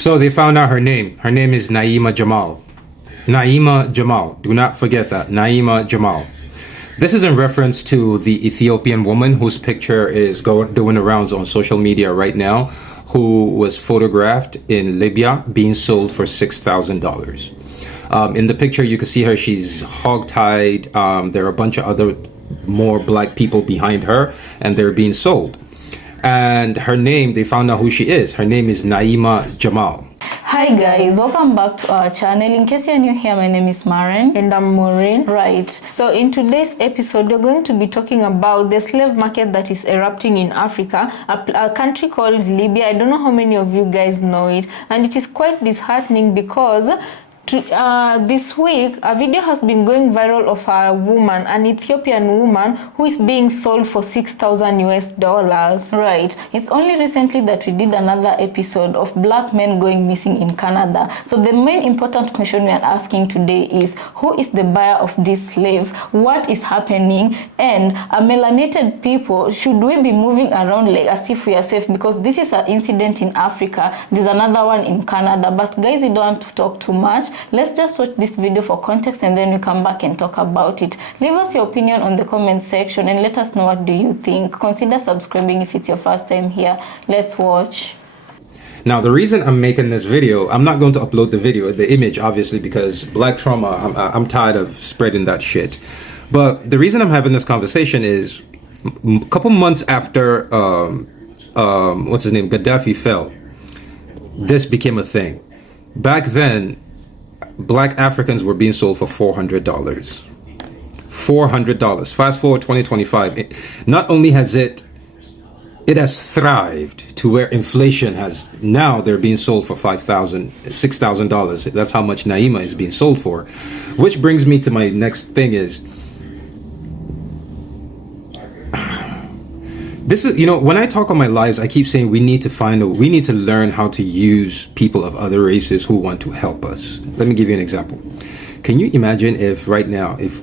So they found out her name. Her name is Naima Jamal. Naima Jamal. Do not forget that. Naima Jamal. This is in reference to the Ethiopian woman whose picture is doing the rounds on social media right now, who was photographed in Libya being sold for $6,000. In the picture, you can see her. She's hog-tied. There are a bunch of other more black people behind her, and they're being sold. And her name, they found out who she is. Her name is Naima Jamal. Hi guys, welcome back to our channel. In case you're new here, my name is Maren. And I'm Maureen. Right, so in today's episode, we're going to be talking about the slave market that is erupting in Africa, a country called Libya. I don't know how many of you guys know it, and it is quite disheartening because this week a video has been going viral of a woman, an Ethiopian woman, who is being sold for $6,000 US. Right, it's only recently that we did another episode of black men going missing in Canada. So the main important question we are asking today is, who is the buyer of these slaves? What is happening? And melanated people, should we be moving around like as if we are safe? Because this is an incident in Africa, there's another one in Canada, but guys, we don't want to talk too much. Let's just watch this video for context and then we come back and talk about it. Leave us your opinion on the comment section and let us know what do you think. Consider subscribing if it's your first time here. Let's watch. Now, the reason I'm making this video, I'm not going to upload the video, the image, obviously, because black trauma, I'm tired of spreading that shit. But the reason I'm having this conversation is a couple months after, what's his name, Gaddafi fell, this became a thing. Back then, black Africans were being sold for $400. $400. Fast forward 2025. Not only has it has thrived to where inflation has, now they're being sold for $5,000, $6,000. That's how much Naima is being sold for. Which brings me to my next thing is, this is, you know, when I talk on my lives, I keep saying we need to learn how to use people of other races who want to help us. Let me give you an example. Can you imagine if right now, if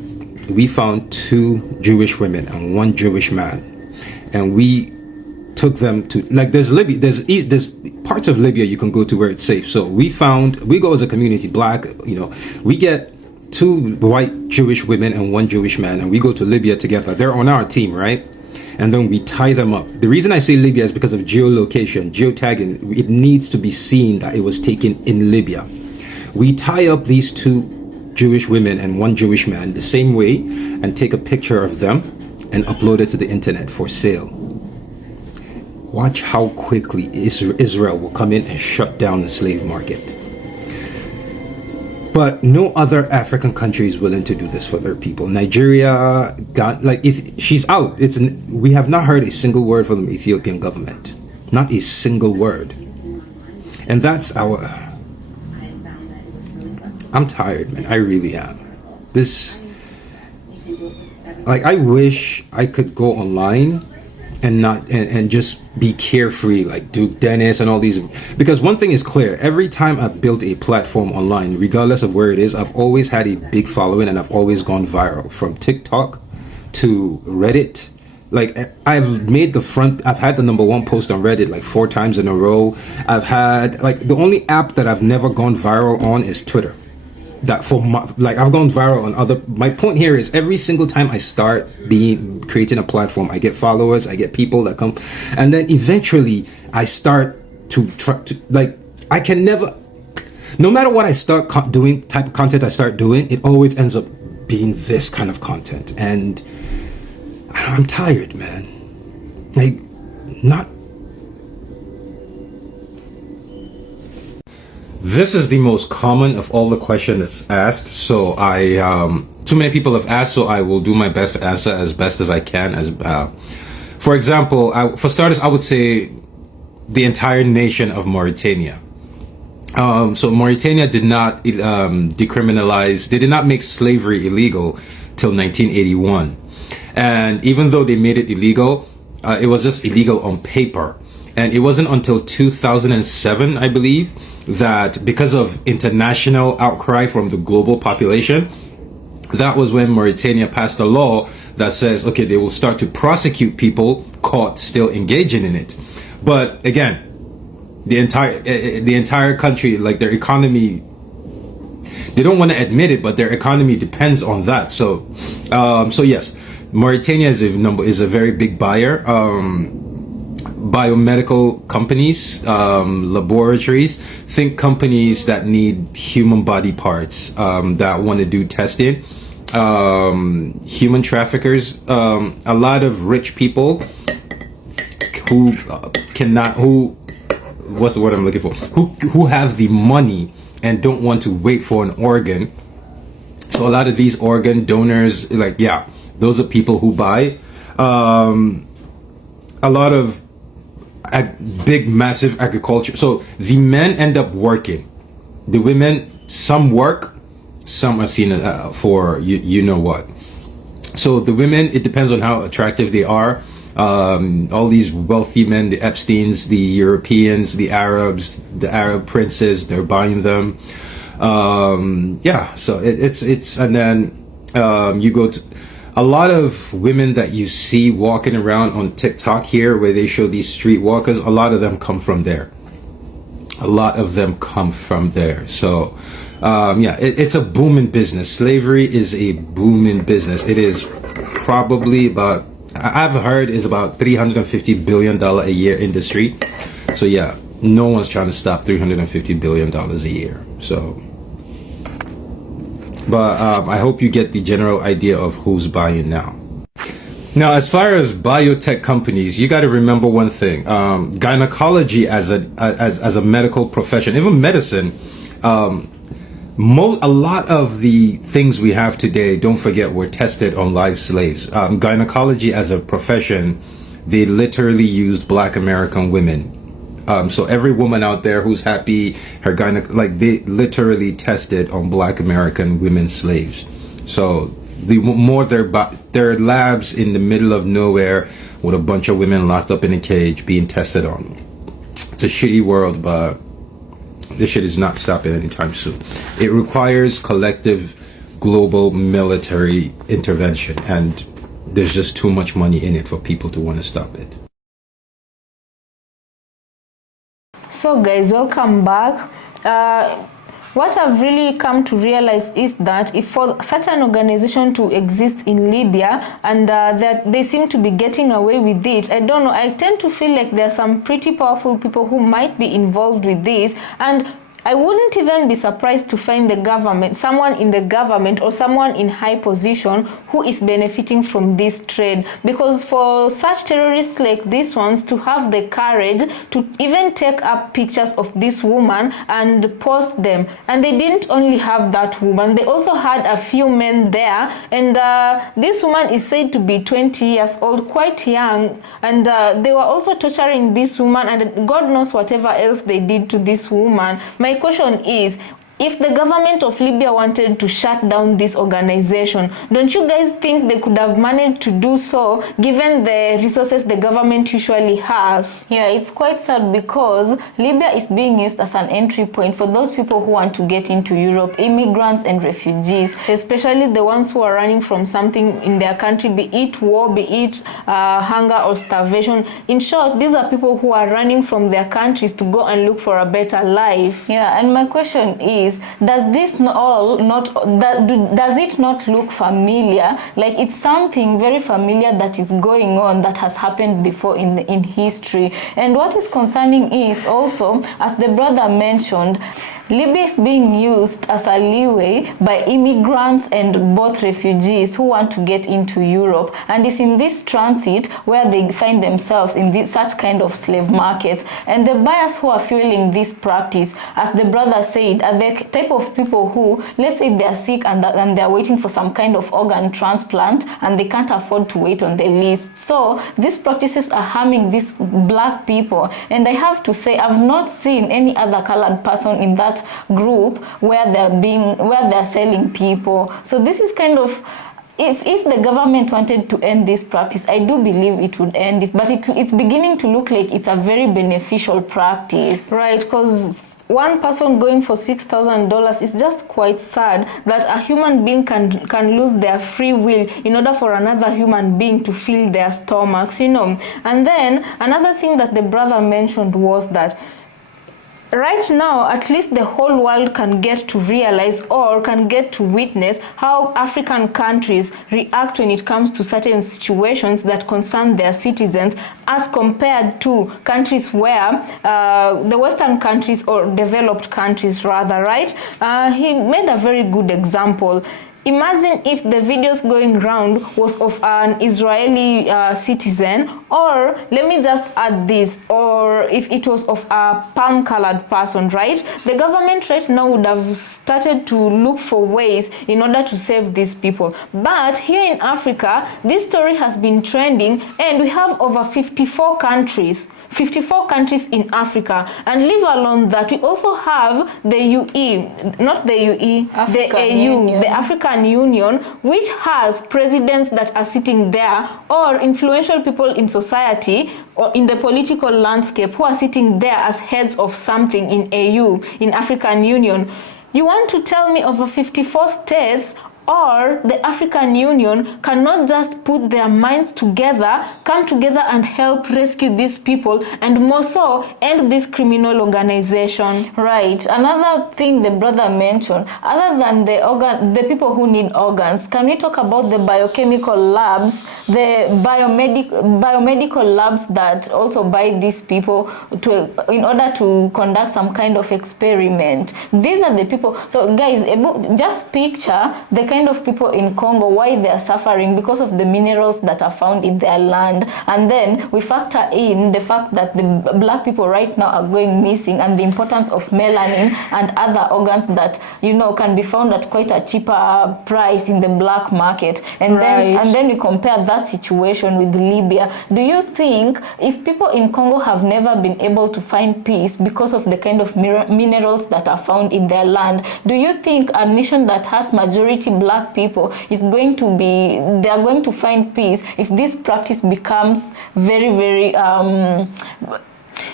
we found 2 Jewish women and 1 Jewish man, and we took them to, like, there's Libya, there's parts of Libya you can go to where it's safe. So we go as a community, black, you know, we get 2 white Jewish women and 1 Jewish man, and we go to Libya together. They're on our team, right? And then we tie them up. The reason I say Libya is because of geolocation, geotagging. It needs to be seen that it was taken in Libya. We tie up these 2 Jewish women and 1 Jewish man the same way and take a picture of them and upload it to the internet for sale. Watch how quickly Israel will come in and shut down the slave market. But no other African country is willing to do this for their people. Nigeria got, like, if she's out, we have not heard a single word from the Ethiopian government. Not a single word. And that's I'm tired, man. I really am. I wish I could go online and just be carefree, like Duke Dennis and all these, because one thing is clear: every time I've built a platform online, regardless of where it is, I've always had a big following and I've always gone viral. From TikTok to Reddit, like I've had the #1 post on Reddit like 4 times in a row. I've had, like, the only app that I've never gone viral on is Twitter. I've gone viral on other. My point here is, every single time I start creating a platform, I get followers, I get people that come, and then eventually I start to try to, like, I can never, no matter what I start doing, type of content I start doing, it always ends up being this kind of content, and I'm tired, man. Like, not. This is the most common of all the questions that's asked. So too many people have asked, so I will do my best to answer as best as I can. For example, for starters, I would say the entire nation of Mauritania. So Mauritania did not decriminalize, they did not make slavery illegal till 1981. And even though they made it illegal, it was just illegal on paper. And it wasn't until 2007, I believe, that because of international outcry from the global population, that was when Mauritania passed a law that says, okay, they will start to prosecute people caught still engaging in it. But again, the entire country, like their economy, they don't want to admit it, but their economy depends on that. So yes, Mauritania is a very big buyer. Biomedical companies, laboratories, think companies that need human body parts, that want to do testing, human traffickers, a lot of rich people who what's the word I'm looking for? Who have the money and don't want to wait for an organ. So a lot of these organ donors, those are people who buy. A lot of big, massive agriculture. So the men end up working. The women, some work, some are seen for you know what. So the women, it depends on how attractive they are. All these wealthy men, the Epsteins, the Europeans, the Arabs, the Arab princes, they're buying them. So it's and then you go to a lot of women that you see walking around on TikTok here, where they show these street walkers. A lot of them come from there. So it's a booming business. Slavery is a booming business. It is probably about, I've heard, is about $350 billion a year industry. So yeah, no one's trying to stop $350 billion a year. So, but I hope you get the general idea of who's buying now. Now, as far as biotech companies, you got to remember one thing: gynecology as a medical profession, even medicine. A lot of the things we have today, don't forget, were tested on live slaves. Gynecology as a profession, they literally used Black American women. So every woman out there who's happy, her they literally tested on Black American women slaves. So their labs in the middle of nowhere with a bunch of women locked up in a cage being tested on. It's a shitty world, but this shit is not stopping anytime soon. It requires collective global military intervention, and there's just too much money in it for people to want to stop it. So guys, welcome back. What I've really come to realize is that if for such an organization to exist in Libya and that they seem to be getting away with it, I don't know, I tend to feel like there are some pretty powerful people who might be involved with this, and I wouldn't even be surprised to find the government, someone in the government or someone in high position who is benefiting from this trade. Because for such terrorists like these ones to have the courage to even take up pictures of this woman and post them, and they didn't only have that woman, they also had a few men there, and this woman is said to be 20 years old, quite young, and they were also torturing this woman, and God knows whatever else they did to this woman. My question is, if the government of Libya wanted to shut down this organization, don't you guys think they could have managed to do so given the resources the government usually has? Yeah, it's quite sad because Libya is being used as an entry point for those people who want to get into Europe, immigrants and refugees, especially the ones who are running from something in their country, be it war, be it hunger or starvation. In short, these are people who are running from their countries to go and look for a better life. Yeah, and my question is, does it not look familiar? Like it's something very familiar that is going on, that has happened before in history. And what is concerning is also, as the brother mentioned, Libya is being used as a leeway by immigrants and both refugees who want to get into Europe, and it's in this transit where they find themselves in such kind of slave markets. And the buyers who are fueling this practice, as the brother said, are the type of people who, let's say they're sick and they're waiting for some kind of organ transplant and they can't afford to wait on the list. So these practices are harming these black people, and I have to say I've not seen any other colored person in that group where they're selling people. So this is kind of, if the government wanted to end this practice, I do believe it would end it, but it's beginning to look like it's a very beneficial practice, right? Because one person going for $6,000 is just quite sad that a human being can lose their free will in order for another human being to fill their stomachs, you know. And then another thing that the brother mentioned was that Right now, at least the whole world can get to realize or can get to witness how African countries react when it comes to certain situations that concern their citizens, as compared to countries where the Western countries, or developed countries rather, right? He made a very good example. Imagine if the videos going round was of an Israeli citizen, or let me just add this, or if it was of a palm-colored person, right? The government right now would have started to look for ways in order to save these people. But here in Africa, this story has been trending, and we have over 54 countries in Africa, and leave alone that we also have the the African Union, which has presidents that are sitting there, or influential people in society or in the political landscape who are sitting there as heads of something in AU, in African Union. You want to tell me over 54 states or the African Union cannot just put their minds together, come together and help rescue these people, and more so end this criminal organization? Right. Another thing the brother mentioned, other than the people who need organs, can we talk about the biochemical labs, the biomedical labs that also buy these people in order to conduct some kind of experiment? These are the people. So guys, just picture the kind of people in Congo, why they are suffering because of the minerals that are found in their land, and then we factor in the fact that the black people right now are going missing, and the importance of melanin and other organs that can be found at quite a cheaper price in the black market, and right. then we compare that situation with Libya. Do you think if people in Congo have never been able to find peace because of the kind of minerals that are found in their land, do you think a nation that has majority black people is going to find peace if this practice becomes very, very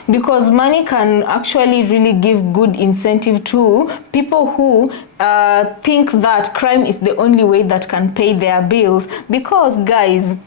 because money can actually really give good incentive to people who think that crime is the only way that can pay their bills. Because guys,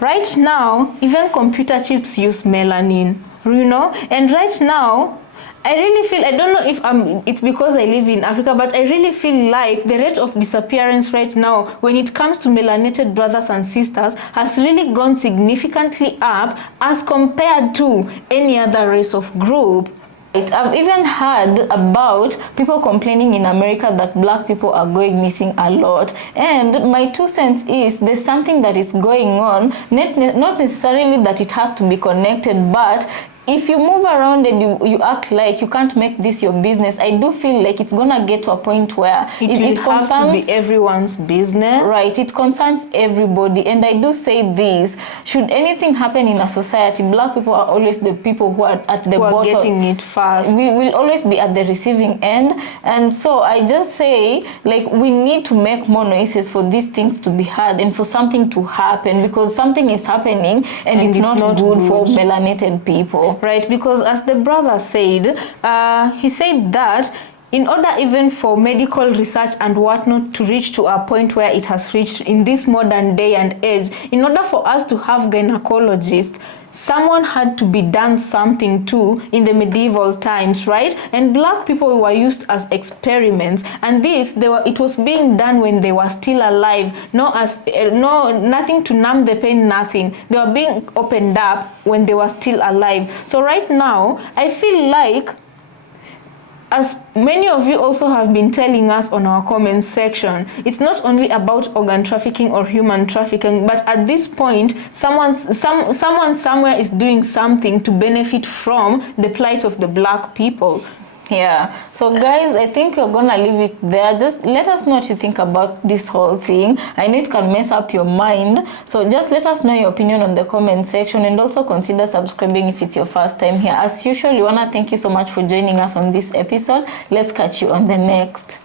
right now even computer chips use melanin, and right now I really feel, I don't know if it's because I live in Africa, but I really feel like the rate of disappearance right now when it comes to melanated brothers and sisters has really gone significantly up as compared to any other race of group. I've even heard about people complaining in America that black people are going missing a lot, and my 2 cents is there's something that is going on, not necessarily that it has to be connected, but if you move around and you act like you can't make this your business, I do feel like it's gonna get to a point where it concerns to be everyone's business. Right, it concerns everybody. And I do say this, should anything happen in a society, black people are always the people who are at the bottom, getting it first. We will always be at the receiving end. And so I just say, like, we need to make more noises for these things to be heard and for something to happen, because something is happening and it's not good for melanated people. Right, because as the brother said, he said that in order even for medical research and whatnot to reach to a point where it has reached in this modern day and age, in order for us to have gynecologists, someone had to be done something too in the medieval times, right? And black people were used as experiments, and it was being done when they were still alive, nothing to numb the pain, nothing. They were being opened up when they were still alive. So right now I feel like, as many of you also have been telling us on our comment section, it's not only about organ trafficking or human trafficking, but at this point, someone somewhere is doing something to benefit from the plight of the black people. Yeah, so guys, I think we're gonna leave it there. Just let us know what you think about this whole thing. I know it can mess up your mind, so just let us know your opinion on the comment section, and also consider subscribing if it's your first time here. As usual, we wanna thank you so much for joining us on this episode. Let's catch you on the next.